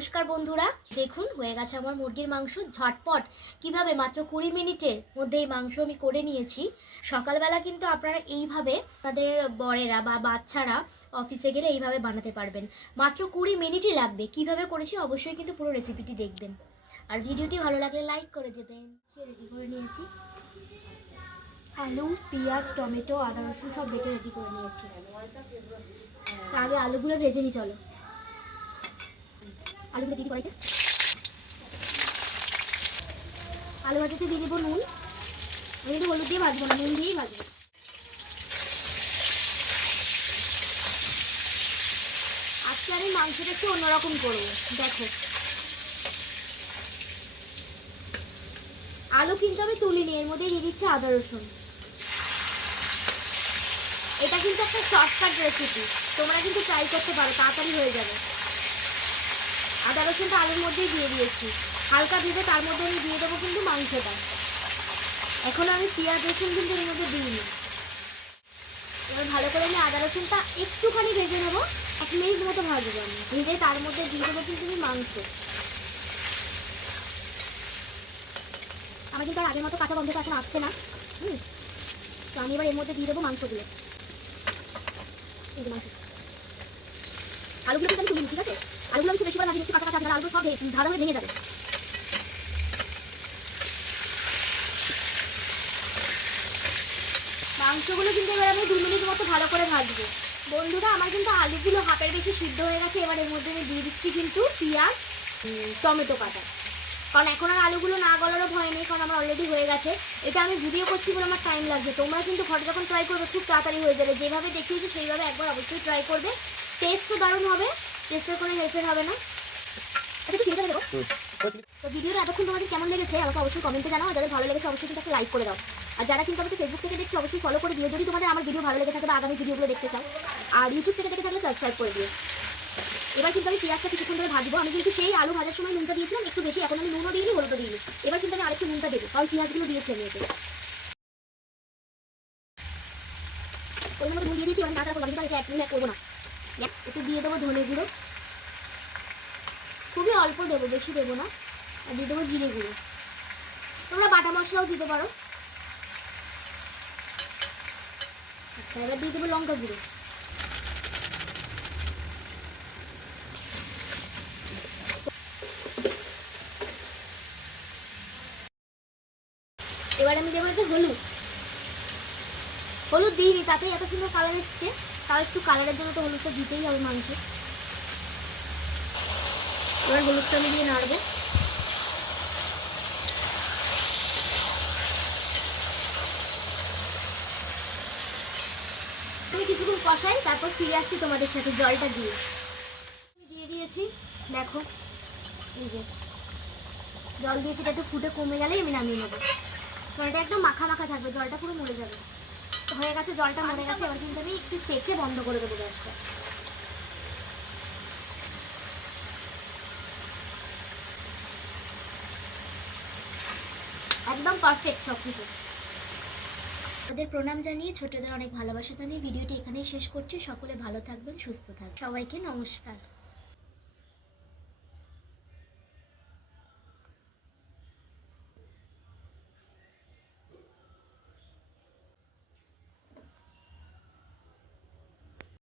নমস্কার বন্ধুরা, দেখুন হয়ে গেছে আমার মুরগির মাংস ঝটপট। কিভাবে মাত্র 20 মিনিটের মধ্যে এই মাংস আমি করে নিয়েছি। সকালবেলা কিন্তু আপনারা এইভাবে তাদের বড়েরা বা বাচ্চারা অফিসে গেলে এইভাবে বানাতে পারবেন। মাত্র 20 মিনিটই লাগবে। কিভাবে করেছি অবশ্যই কিন্তু পুরো রেসিপিটি দেখবেন, আর ভিডিওটি ভালো লাগলে লাইক করে দেবেন। রেডি করে নিয়েছি আলু, পেঁয়াজ, টমেটো, আদা রসুন সব বেটে রেডি করে নিয়েছি। আগে আলুগুলো ভেজে নিই, চলো। আলুগুলো দিয়ে দিই কড়াইতে। আলু ভাজাতে দিয়ে দেবো নুন। আমি কিন্তু হলুদ দিয়ে ভাজবো না, নুন দিয়েই ভাজবো। আজকে আমি মাংসটা একটু অন্যরকম করবো, দেখো। আলু কিন্তু আমি তুলিনি, এর মধ্যে দিয়ে দিচ্ছি আদা রসুন। এটা কিন্তু একটা শর্টকাট রেসিপি, তোমরা কিন্তু ট্রাই করতে পারো, তাড়াতাড়ি হয়ে যাবে। আদা রসুনটা আলুর মধ্যেই দিয়ে দিয়েছি, হালকা ভেজে তার মধ্যে আমি দিয়ে দেবো কিন্তু মাংসটা। এখন আমি পেঁয়াজ রসুন কিন্তু এর মধ্যে দিইনি। এবার ভালো করে আমি আদা রসুনটা একটুখানি ভেজে নেবো, 1 মিনিট মতো ভাজবো। আমি ভেজে তার মধ্যে দিয়ে দেবো কিন্তু আমি মাংস। আমার কিন্তু আর আগের মতো কাঁচা গন্ধটা এখন আসছে না। তো আমি এবার এর মধ্যে দিয়ে দেবো মাংসগুলো। এই যে মাংস, আলুগুলো কিন্তু আমি তুলি, ঠিক আছে? আলুগুলো আমি একটু বেশি করে ভাজি, একটু কাঁচা কাঁচা, আলুগুলো সব ধাঁধা হয়ে ভেঙে যাবে। মাংসগুলো কিন্তু এবার আমি 2 মিনিট মতো ভালো করে ভাজবো। বন্ধুরা, আমার কিন্তু আলুগুলো হাফের বেশি সিদ্ধ হয়ে গেছে। এবার এর মধ্যে আমি দিয়ে দিচ্ছি কিন্তু পেঁয়াজ, টমেটো কাটা। কারণ এখন আর আলুগুলো না গলারও ভয় নেই, কারণ আমার অলরেডি হয়ে গেছে। এটা আমি ভিডিও করছি বলে আমার টাইম লাগছে। তোমরা কিন্তু ঘরে যখন ট্রাই করবে খুব তাড়াতাড়ি হয়ে যাবে। যেভাবে দেখিয়েছি সেইভাবে একবার অবশ্যই ট্রাই করবে। টেস্ট তো দারুণ হবে, টেস্টের কোনো হেরফের হবে না। আচ্ছা, একটু চিনি দেবো। তো ভিডিওটা এতক্ষণ তোমাদের কেমন লেগেছে আমাকে অবশ্যই কমেন্টে জানাও। যাদের ভালো লেগেছে অবশ্যই কিন্তু একটা লাইক করে দাও। আর যারা কিন্তু আমাকে ফেসবুক থেকে দেখছো অবশ্যই ফলো করে দিও, যদি তোমাদের আমার ভিডিও ভালো লেগে থাকে বা আগামী ভিডিওগুলো দেখতে চাও। আর ইউটিউব থেকে দেখে থাকলে সাবস্ক্রাইব করে দিও। এবার কিন্তু আমি পেঁয়াজটা কিছুক্ষণ ধরে ভাজবো। আমি কিন্তু সেই আলু ভাজার সময় নুনটা দিয়েছিলাম একটু বেশি, এখন আমি নুনও দিইনি, হলুদও দিইনি। এবার কিন্তু আমি আরেকটু নুনটা দেবো, কারণ পেঁয়াজগুলো দিয়েছি আমি এতে। ওই মতো নুন দিয়ে দিয়েছি। এবার তাছাড়া করবো কিন্তু এটা করবো না। একটু দিয়ে দেবো ধনে গুঁড়ো, খুবই অল্প দেবো, বেশি দেবো না। আর দিয়ে দেবো জিরে গুঁড়ো। তোমরা বাটা মশলাও দিতে পারো। আচ্ছা, এবার দিয়ে দেবো লঙ্কা গুঁড়ো। এবার আমি দেবো একটু হলুদ। হলুদ দিইনি, তাতেই এত সুন্দর কালার এসছে। তাও একটু কালারের জন্য তো হলুদটা দিতেই হবে মাংসে। এবার হলুদটা আমি দিয়ে নাড়বো। আমি কিছুক্ষণ কষাই, তারপর ফিরে আসছি তোমাদের সাথে জলটা দিয়ে। দিয়ে দিয়েছি, দেখো এই যে জল দিয়েছি, এটা একটু ফুটে কমে গেলেই আমি নামিয়ে নেবো। জলটা একদম মাখা মাখা থাকবে, জলটা পুরো মরে যাবে। হয়ে গেছে, জলটা মরে গেছে। এবার কিন্তু আমি একটু চেখে বন্ধ করে দেবো গ্যাসটা। একদম পারফেক্ট সব কিছু। তাদের প্রণাম জানিয়ে, ছোটদের অনেক ভালোবাসা জানিয়ে ভিডিওটি এখানেই শেষ করছি। সকলে ভালো থাকবেন, সুস্থ থাকবেন। সবাইকে নমস্কার।